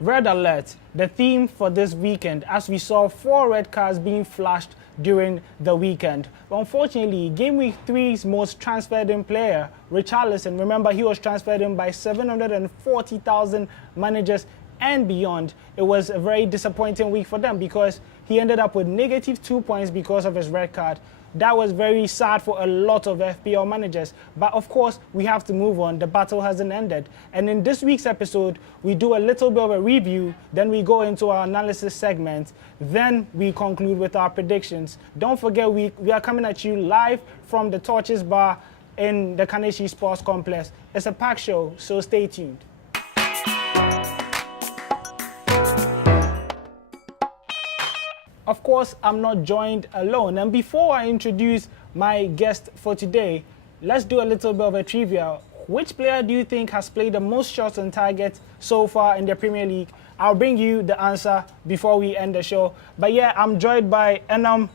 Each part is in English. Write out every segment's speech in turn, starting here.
Red alert, the theme for this weekend, as we saw 4 red cards being flashed during the weekend. But unfortunately, Game Week 3's most transferred in player, Richarlison, remember he was transferred in by 740,000 managers and beyond. It was a very disappointing week for them because he ended up with -2 points because of his red card. That was very sad for a lot of FPL managers. But of course, we have to move on. The battle hasn't ended. And in this week's episode, we do a little bit of a review, then we go into our analysis segment, then we conclude with our predictions. Don't forget, we are coming at you live from the Torches Bar in the Kaneshi Sports Complex. It's a packed show, so stay tuned. Of course, I'm not joined alone. And before I introduce my guest for today, let's do a little bit of a trivia. Which player do you think has played the most shots on target so far in the Premier League? I'll bring you the answer before we end the show. But yeah, I'm joined by Enam,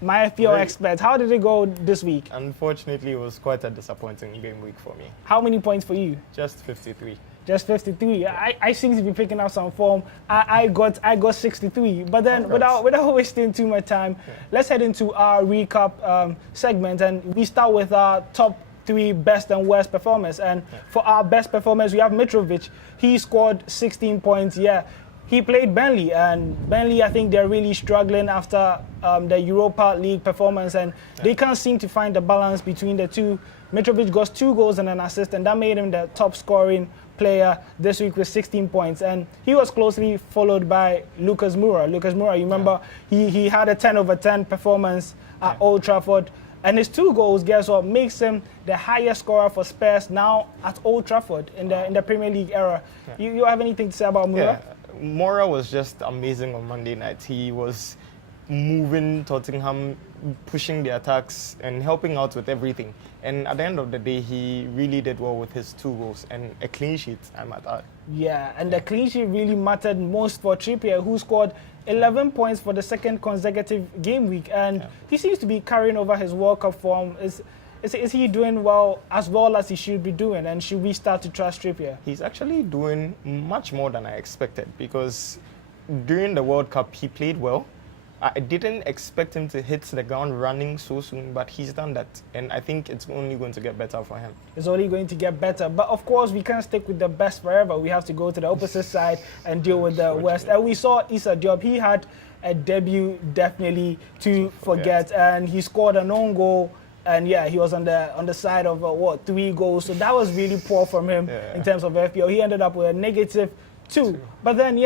my FPL expert. How did it go this week? Unfortunately, it was quite a disappointing game week for me. How many points for you? Just 53. Just 53. I seem to be picking up some form. I got 63. But then, without wasting too much time, let's head into our recap segment, and we start with our top 3 best and worst performers. And for our best performers, we have Mitrovic. He scored 16 points. Yeah, he played Burnley, and Burnley, I think they're really struggling after the Europa League performance, and they can't seem to find the balance between the two. Mitrovic got 2 goals and an assist, and that made him the top scoring player this week with 16 points, and he was closely followed by Lucas Moura. Lucas Moura, you remember, he had a 10/10 performance at Old Trafford, and his 2 goals, guess what, makes him the highest scorer for Spurs now at Old Trafford in the Premier League era. You have anything to say about Moura? Yeah, Moura was just amazing on Monday night. He was moving Tottenham, pushing the attacks and helping out with everything. And at the end of the day, he really did well with his 2 goals and a clean sheet, I might add. Yeah, and the clean sheet really mattered most for Trippier, who scored 11 points for the 2nd consecutive game week. And he seems to be carrying over his World Cup form. Is he doing well as he should be doing? And should we start to trust Trippier? He's actually doing much more than I expected, because during the World Cup, he played well. I didn't expect him to hit the ground running so soon, but he's done that. And I think it's only going to get better for him. It's only going to get better. But of course, we can't stick with the best forever. We have to go to the opposite side and deal with the West. And we saw Issa Diop. He had a debut definitely to forget. And he scored an own goal. And yeah, he was on the side of 3 goals. So that was really poor from him in terms of FPL. He ended up with a -2. But then,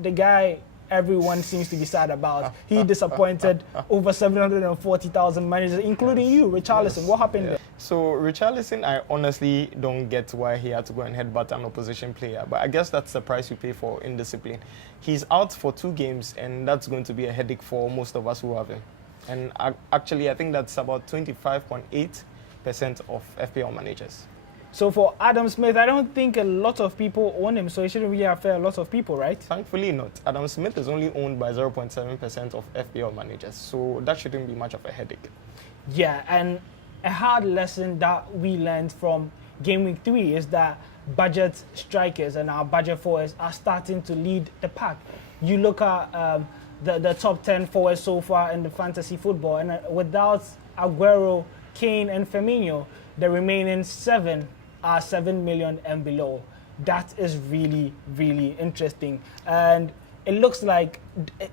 the guy everyone seems to be sad about. He disappointed over 740,000 managers, including you, Richarlison. What happened there? So Richarlison, I honestly don't get why he had to go and headbutt an opposition player. But I guess that's the price you pay for indiscipline. He's out for 2 games, and that's going to be a headache for most of us who have him. And actually, I think that's about 25.8% of FPL managers. So for Adam Smith, I don't think a lot of people own him, so it shouldn't really affect a lot of people, right? Thankfully not. Adam Smith is only owned by 0.7% of FPL managers, so that shouldn't be much of a headache. Yeah, and a hard lesson that we learned from Game Week 3 is that budget strikers and our budget forwards are starting to lead the pack. You look at the top 10 forwards so far in the fantasy football, and without Aguero, Kane, and Firmino, the remaining 7 are 7 million and below. That is really, really interesting. And it looks like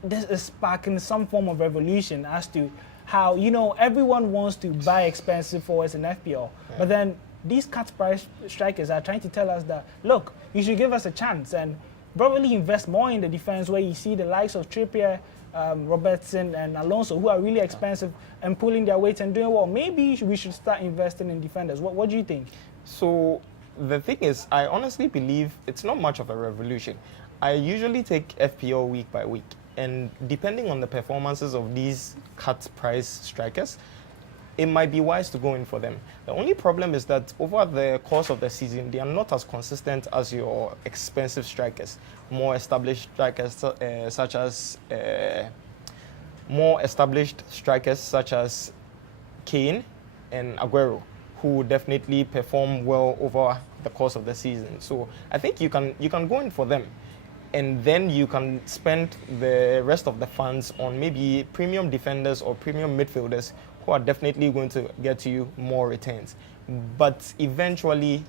this is sparking some form of revolution as to how, everyone wants to buy expensive forwards in FPL. But then these cut price strikers are trying to tell us that, look, you should give us a chance and probably invest more in the defense, where you see the likes of Trippier, Robertson and Alonso, who are really expensive and pulling their weight and doing well. Maybe we should start investing in defenders. What do you think? So the thing is, I honestly believe it's not much of a revolution. I usually take FPL week by week, and depending on the performances of these cut price strikers, it might be wise to go in for them. The only problem is that over the course of the season, they are not as consistent as your expensive strikers. More established strikers such as Kane and Aguero, who definitely perform well over the course of the season. So I think you can go in for them. and then you can spend the rest of the funds on maybe premium defenders or premium midfielders who are definitely going to get you more returns. But eventually,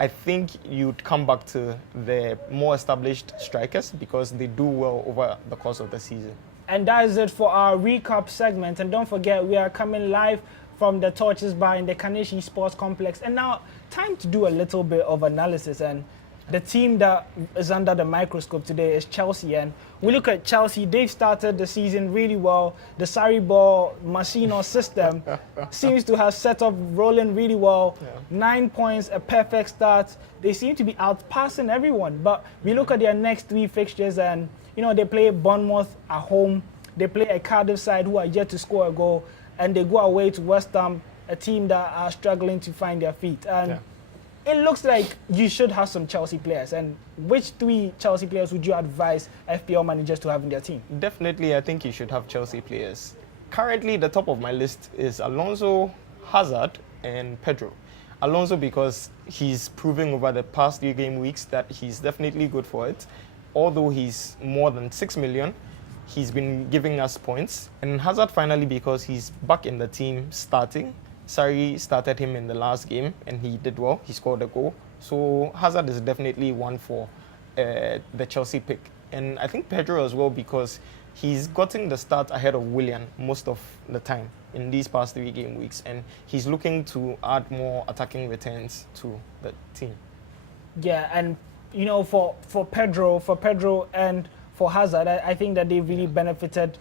I think you'd come back to the more established strikers because they do well over the course of the season. And that is it for our recap segment. And don't forget, we are coming live from the Torches Bar in the Kaneshi Sports Complex. And now, time to do a little bit of analysis. And the team that is under the microscope today is Chelsea. And we look at Chelsea, they've started the season really well. The Sarri ball machine or system seems to have set up rolling really well. 9 points, a perfect start. They seem to be outpassing everyone. But we look at their next 3 fixtures and, you know, they play Bournemouth at home. They play a Cardiff side who are yet to score a goal. And they go away to West Ham, a team that are struggling to find their feet. And it looks like you should have some Chelsea players. And which 3 Chelsea players would you advise FPL managers to have in their team? Definitely, I think you should have Chelsea players. Currently, the top of my list is Alonso, Hazard, and Pedro. Alonso because he's proving over the past 3 game weeks that he's definitely good for it. Although he's more than 6 million, he's been giving us points. And Hazard finally because he's back in the team starting. Sarri started him in the last game and he did well. He scored a goal. So Hazard is definitely one for the Chelsea pick. And I think Pedro as well because he's gotten the start ahead of Willian most of the time in these past 3 game weeks. And he's looking to add more attacking returns to the team. Yeah, and you know, for Pedro and for Hazard, I think that they really benefited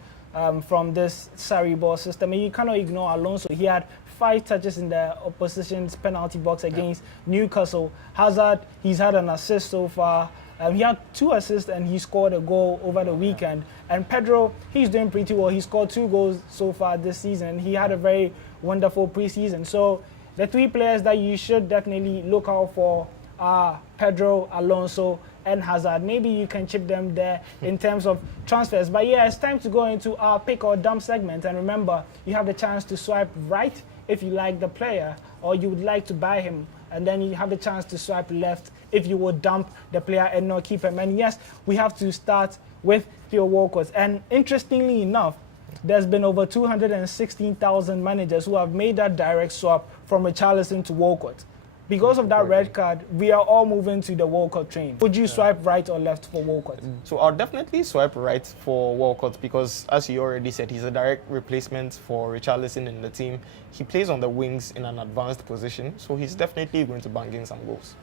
from this Sarri ball system. And you cannot ignore Alonso. He had 5 touches in the opposition's penalty box against Newcastle. Hazard, he's had an assist so far. He had 2 assists and he scored a goal over the weekend. And Pedro, he's doing pretty well. He scored 2 goals so far this season. He had a very wonderful preseason. So the 3 players that you should definitely look out for are Pedro, Alonso, and Hazard. Maybe you can chip them there in terms of transfers. But yeah, it's time to go into our pick or dump segment. And remember, you have the chance to swipe right if you like the player or you would like to buy him. And then you have the chance to swipe left if you would dump the player and not keep him. And yes, we have to start with Theo Walcott. And interestingly enough, there's been over 216,000 managers who have made that direct swap from Richarlison to Walcott. Because of that red card, we are all moving to the Walcott train. Would you swipe right or left for Walcott? So I'll definitely swipe right for Walcott because, as you already said, he's a direct replacement for Richarlison in the team. He plays on the wings in an advanced position, so he's definitely going to bang in some goals.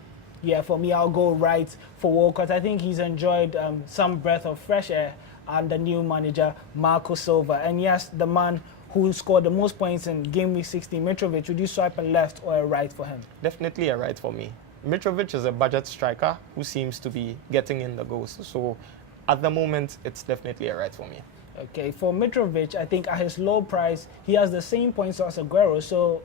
Yeah, for me, I'll go right for Walcott. I think he's enjoyed some breath of fresh air under new manager Marco Silva. And yes, the man who scored the most points in game week 16, Mitrovic, would you swipe a left or a right for him? Definitely a right for me. Mitrovic is a budget striker who seems to be getting in the goals. So at the moment, it's definitely a right for me. Okay, for Mitrovic, I think at his low price, he has the same points as Aguero. So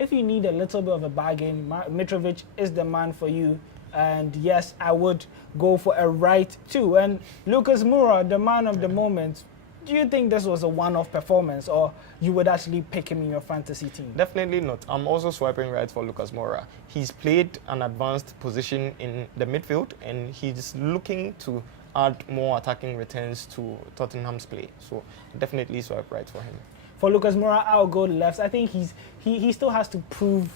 if you need a little bit of a bargain, Mitrovic is the man for you. And yes, I would go for a right too. And Lucas Moura, the man of the moment, do you think this was a one-off performance or you would actually pick him in your fantasy team? Definitely not. I'm also swiping right for Lucas Moura. He's played an advanced position in the midfield and he's looking to add more attacking returns to Tottenham's play. So definitely swipe right for him. For Lucas Moura, I'll go left. I think he still has to prove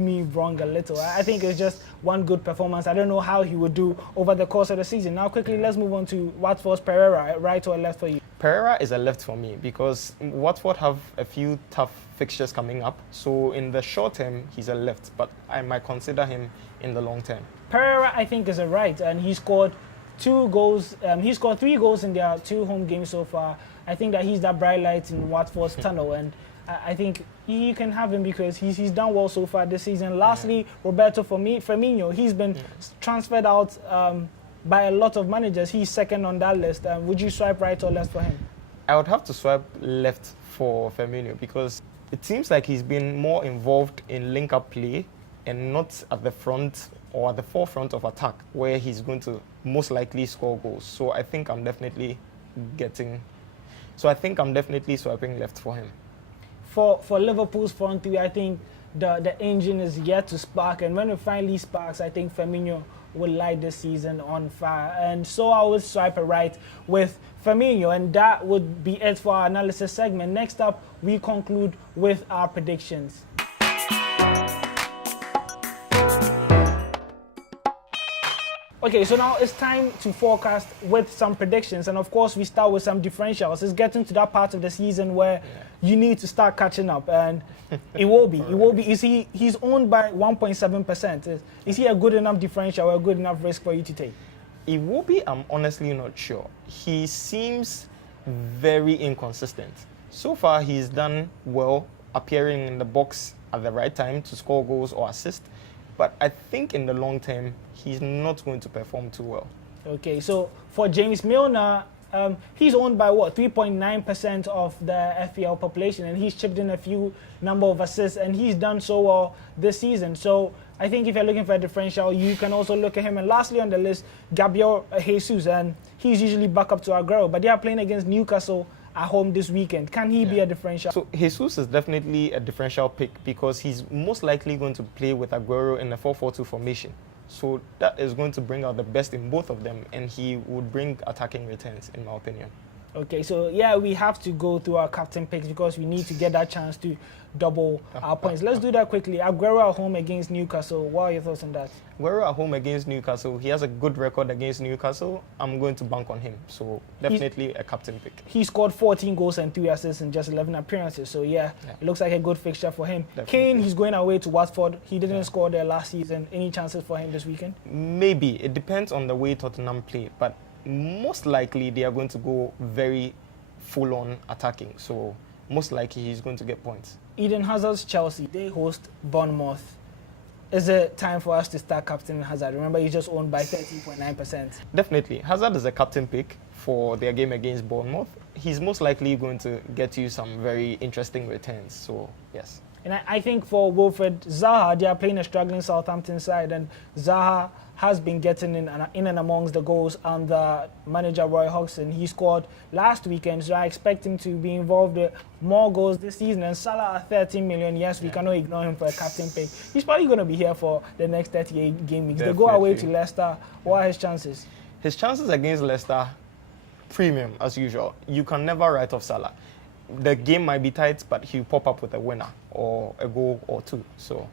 me wrong a little. I think it's just one good performance. I don't know how he would do over the course of the season. Now quickly, let's move on to Watford's Pereira, right or left for you? Pereira is a left for me because Watford have a few tough fixtures coming up. So in the short term, he's a left, but I might consider him in the long term. Pereira, I think, is a right, and he scored 2 goals. He scored 3 goals in their 2 home games so far. I think that he's that bright light in Watford's tunnel, and I think you can have him because he's done well so far this season. Lastly, Roberto Firmino, he's been transferred out by a lot of managers. He's second on that list. Would you swipe right or left for him? I would have to swipe left for Firmino because it seems like he's been more involved in link-up play and not at the front or at the forefront of attack where he's going to most likely score goals. So I think I'm definitely swiping left for him. For Liverpool's front three, I think the engine is yet to spark, and when it finally sparks, I think Firmino will light this season on fire. And so I will swipe it right with Firmino, and that would be it for our analysis segment. Next up, we conclude with our predictions. Okay, so now it's time to forecast with some predictions, and of course we start with some differentials. It's getting to that part of the season where you need to start catching up, and it will be. It will be. You see, he's owned by 1.7%. Is he a good enough differential or a good enough risk for you to take? It will be. I'm honestly not sure. He seems very inconsistent. So far, he's done well, appearing in the box at the right time to score goals or assist. But I think in the long term, he's not going to perform too well. Okay, so for James Milner, he's owned by 3.9% of the FPL population, and he's chipped in a few number of assists, and he's done so well this season. So I think if you're looking for a differential, you can also look at him. And lastly on the list, Gabriel Jesus, and he's usually back up to Aguero, but they are playing against Newcastle at home this weekend. Can he be a differential? So Jesus is definitely a differential pick because he's most likely going to play with Aguero in a 4-4-2 formation. So that is going to bring out the best in both of them, and he would bring attacking returns, in my opinion. Okay, so yeah, we have to go through our captain picks because we need to get that chance to double our points. Let's do that quickly. Aguero at home against Newcastle. What are your thoughts on that? Aguero at home against Newcastle. He has a good record against Newcastle. I'm going to bank on him. So definitely a captain pick. He scored 14 goals and 3 assists in just 11 appearances. So yeah, it looks like a good fixture for him. Definitely. Kane, he's going away to Watford. He didn't score there last season. Any chances for him this weekend? Maybe. It depends on the way Tottenham play. But most likely they are going to go very full-on attacking. So most likely he's going to get points. Eden Hazard's Chelsea, they host Bournemouth. Is it time for us to start captaining Hazard? Remember, he's just owned by 13.9%. Definitely. Hazard is a captain pick for their game against Bournemouth. He's most likely going to get you some very interesting returns. So, yes. And I think for Wilfred Zaha, they are playing a struggling Southampton side, and Zaha has been getting in and amongst the goals under manager Roy Hodgson. He scored last weekend, so I expect him to be involved with more goals this season. And Salah at 13 million, yes, we cannot ignore him for a captain pick. He's probably going to be here for the next 38 game weeks. They go away to Leicester. What are his chances? His chances against Leicester, premium as usual. You can never write off Salah. The game might be tight, but he'll pop up with a winner or a goal or two. So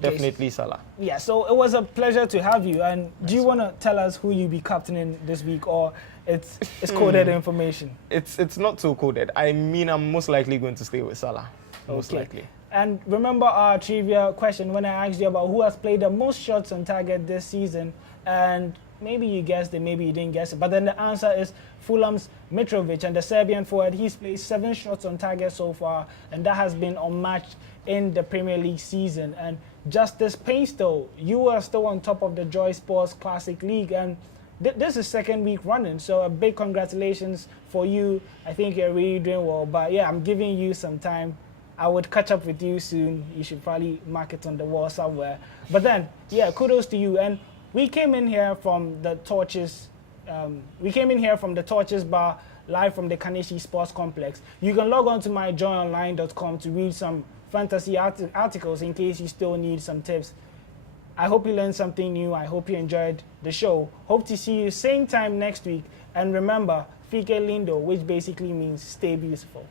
definitely Salah. Yeah, so it was a pleasure to have you. And do you want to tell us who you'll be captaining this week, or it's coded information? It's not so coded. I mean, I'm most likely going to stay with Salah. Most likely. And remember our trivia question when I asked you about who has played the most shots on target this season, and maybe you guessed it, maybe you didn't guess it, but then the answer is Fulham's Mitrovic, and the Serbian forward. He's played 7 shots on target so far, and that has been unmatched in the Premier League season. And Justice Painstow, you are still on top of the Joy Sports Classic League, and this is second week running, so a big congratulations for you. I think you're really doing well, but yeah, I'm giving you some time. I would catch up with you soon. You should probably mark it on the wall somewhere. But then, yeah, kudos to you. And we came in here from the Torches. Bar, live from the Kaneshi Sports Complex. You can log on to myjoyonline.com to read some fantasy articles in case you still need some tips. I hope you learned something new. I hope you enjoyed the show. Hope to see you same time next week. And remember, Fike Lindo, which basically means stay beautiful.